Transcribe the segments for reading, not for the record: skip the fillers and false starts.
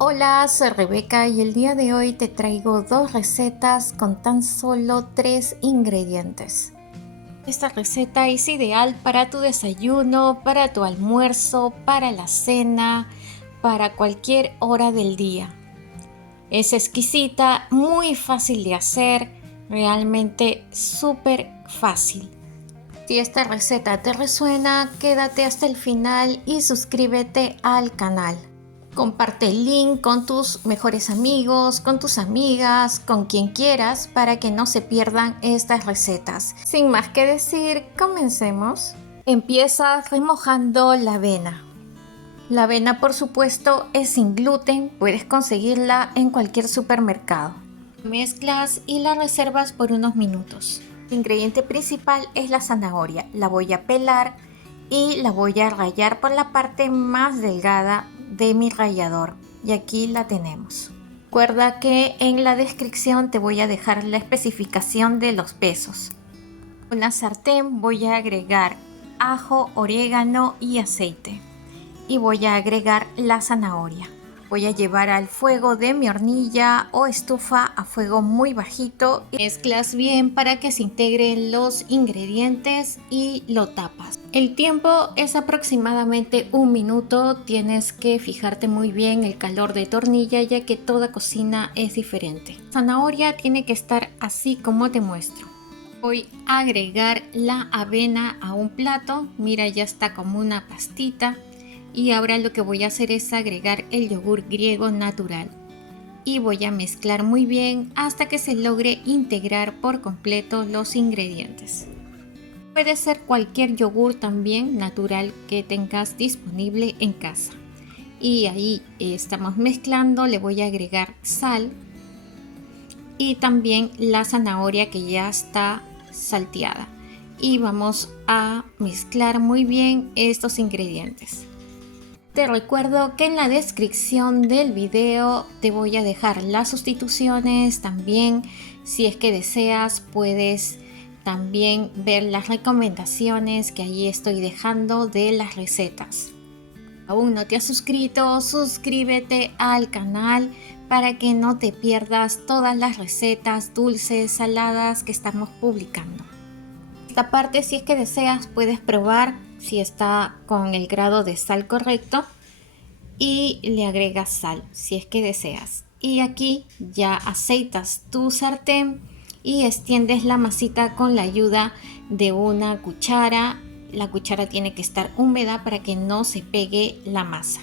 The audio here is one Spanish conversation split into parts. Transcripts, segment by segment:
Hola, soy Rebeca y el día de hoy te traigo dos recetas con tan solo 3 ingredientes. Esta receta es ideal para tu desayuno, para tu almuerzo, para la cena, para cualquier hora del día. Es exquisita, muy fácil de hacer, realmente súper fácil. Si esta receta te resuena, quédate hasta el final y suscríbete al canal. Comparte el link con tus mejores amigos, con tus amigas, con quien quieras para que no se pierdan estas recetas. Sin más que decir, comencemos. Empieza remojando la avena. La avena, por supuesto, es sin gluten, puedes conseguirla en cualquier supermercado. Mezclas y la reservas por unos minutos. El ingrediente principal es la zanahoria. La voy a pelar y la voy a rallar por la parte más delgada de mi rallador. Y aquí la tenemos. Recuerda que en la descripción te voy a dejar la especificación de los pesos. En una sartén voy a agregar ajo, orégano y aceite. Y voy a agregar la zanahoria. Voy a llevar al fuego de mi hornilla o estufa a fuego muy bajito. Mezclas bien para que se integren los ingredientes y lo tapas. El tiempo es aproximadamente 1 minuto. Tienes que fijarte muy bien el calor de tu hornilla ya que toda cocina es diferente. La zanahoria tiene que estar así como te muestro. Voy a agregar la avena a un plato. Mira, ya está como una pastita. Y ahora lo que voy a hacer es agregar el yogur griego natural y voy a mezclar muy bien hasta que se logre integrar por completo los ingredientes. Puede ser cualquier yogur también natural que tengas disponible en casa. Y ahí estamos mezclando, le voy a agregar sal y también la zanahoria que ya está salteada. Y vamos a mezclar muy bien estos ingredientes. Te recuerdo que en la descripción del video te voy a dejar las sustituciones. También, si es que deseas, puedes también ver las recomendaciones que allí estoy dejando de las recetas. ¿Aún no te has suscrito? Suscríbete al canal para que no te pierdas todas las recetas dulces, saladas que estamos publicando. Esta parte, si es que deseas, puedes probar si está con el grado de sal correcto y le agregas sal si es que deseas. Y aquí ya aceitas tu sartén y extiendes la masita con la ayuda de una cuchara. La cuchara tiene que estar húmeda para que no se pegue la masa.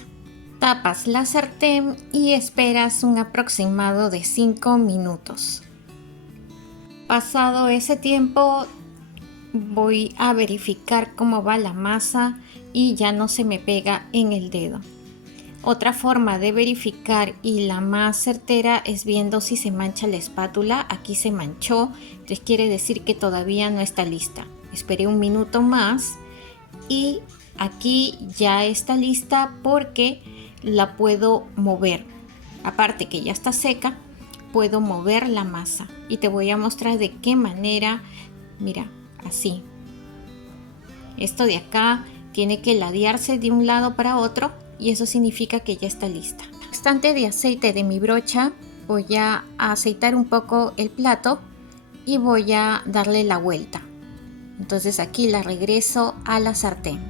Tapas la sartén y esperas un aproximado de 5 minutos. Pasado ese tiempo, voy a verificar cómo va la masa y ya no se me pega en el dedo. Otra forma de verificar y la más certera es viendo si se mancha la espátula. Aquí se manchó, entonces quiere decir que todavía no está lista. Esperé 1 minuto más y aquí ya está lista porque la puedo mover. Aparte que ya está seca, puedo mover la masa y te voy a mostrar de qué manera. Mira, así. Esto de acá tiene que ladearse de un lado para otro y eso significa que ya está lista. Bastante de aceite de mi brocha, voy a aceitar un poco el plato y voy a darle la vuelta. Entonces aquí la regreso a la sartén.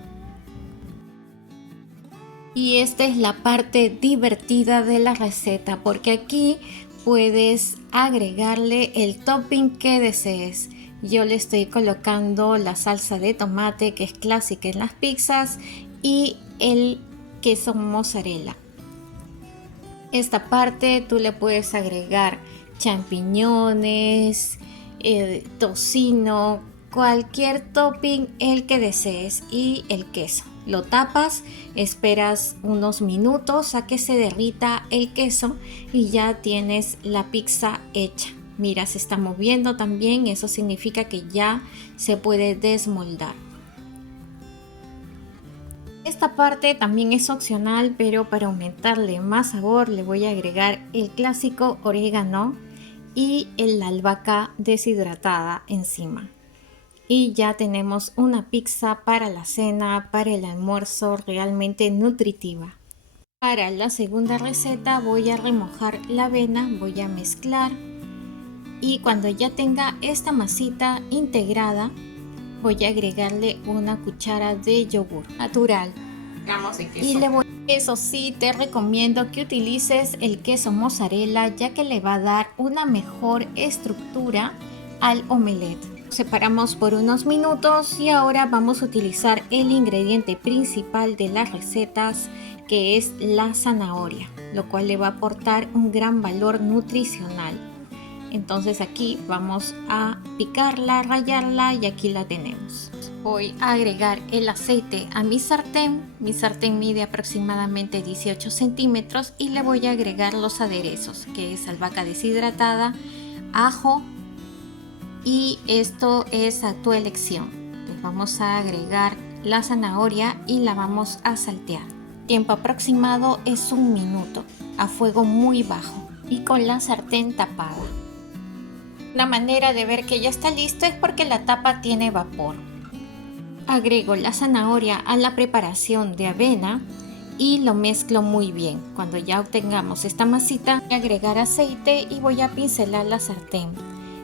Y esta es la parte divertida de la receta porque aquí puedes agregarle el topping que desees. Yo le estoy colocando la salsa de tomate que es clásica en las pizzas y el queso mozzarella. Esta parte tú le puedes agregar champiñones, tocino, cualquier topping el que desees y el queso. Lo tapas, esperas unos minutos a que se derrita el queso y ya tienes la pizza hecha. Mira, se está moviendo también, eso significa que ya se puede desmoldar. Esta parte también es opcional, pero para aumentarle más sabor le voy a agregar el clásico orégano y la albahaca deshidratada encima. Y ya tenemos una pizza para la cena, para el almuerzo realmente nutritiva. Para la segunda receta voy a remojar la avena, voy a mezclar y cuando ya tenga esta masita integrada voy a agregarle una cuchara de yogur natural. Gramos de queso. Y eso sí, te recomiendo que utilices el queso mozzarella, ya que le va a dar una mejor estructura al omelette. Separamos por unos minutos y ahora vamos a utilizar el ingrediente principal de las recetas, que es la zanahoria, lo cual le va a aportar un gran valor nutricional. Entonces aquí vamos a picarla, rallarla y aquí la tenemos. Voy a agregar el aceite a mi sartén. Mi sartén mide aproximadamente 18 centímetros y le voy a agregar los aderezos, que es albahaca deshidratada, ajo, y esto es a tu elección. Pues vamos a agregar la zanahoria y la vamos a saltear. Tiempo aproximado es 1 minuto a fuego muy bajo y con la sartén tapada. Una manera de ver que ya está listo es porque la tapa tiene vapor. Agrego la zanahoria a la preparación de avena y lo mezclo muy bien. Cuando ya obtengamos esta masita, voy a agregar aceite y voy a pincelar la sartén.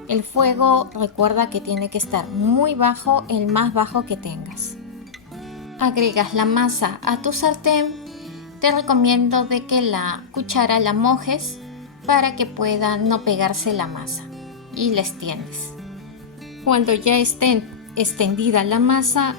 El fuego, recuerda que tiene que estar muy bajo, el más bajo que tengas. Agregas la masa a tu sartén. Te recomiendo de que la cuchara la mojes para que pueda no pegarse la masa y la extiendes. Cuando ya esté extendida la masa,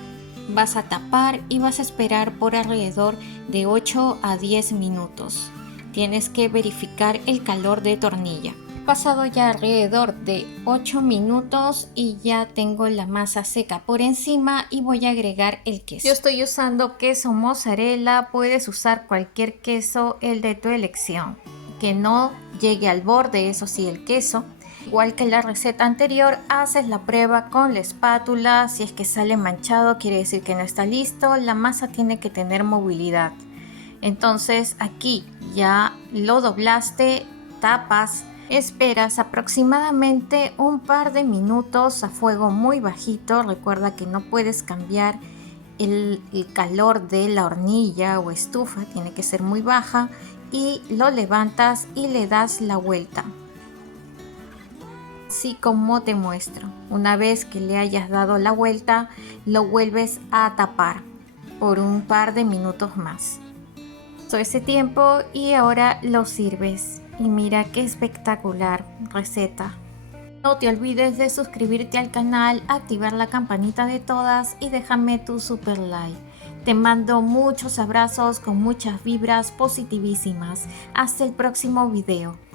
vas a tapar y vas a esperar por alrededor de 8 a 10 minutos. Tienes que verificar el calor de tu hornilla. Pasado ya alrededor de 8 minutos y ya tengo la masa seca por encima y voy a agregar el queso. Yo estoy usando queso mozzarella, puedes usar cualquier queso, el de tu elección, que no llegue al borde, eso sí, el queso. Igual que la receta anterior, haces la prueba con la espátula. Si es que sale manchado, quiere decir que no está listo. La masa tiene que tener movilidad. Entonces aquí ya lo doblaste, tapas, esperas aproximadamente un par de minutos a fuego muy bajito. Recuerda que no puedes cambiar el calor de la hornilla o estufa, tiene que ser muy baja, y lo levantas y le das la vuelta. Así como te muestro. Una vez que le hayas dado la vuelta, lo vuelves a tapar por un par de minutos más. Pasó ese tiempo y ahora lo sirves. Y mira qué espectacular receta. No te olvides de suscribirte al canal, activar la campanita de todas y déjame tu super like. Te mando muchos abrazos con muchas vibras positivísimas. Hasta el próximo video.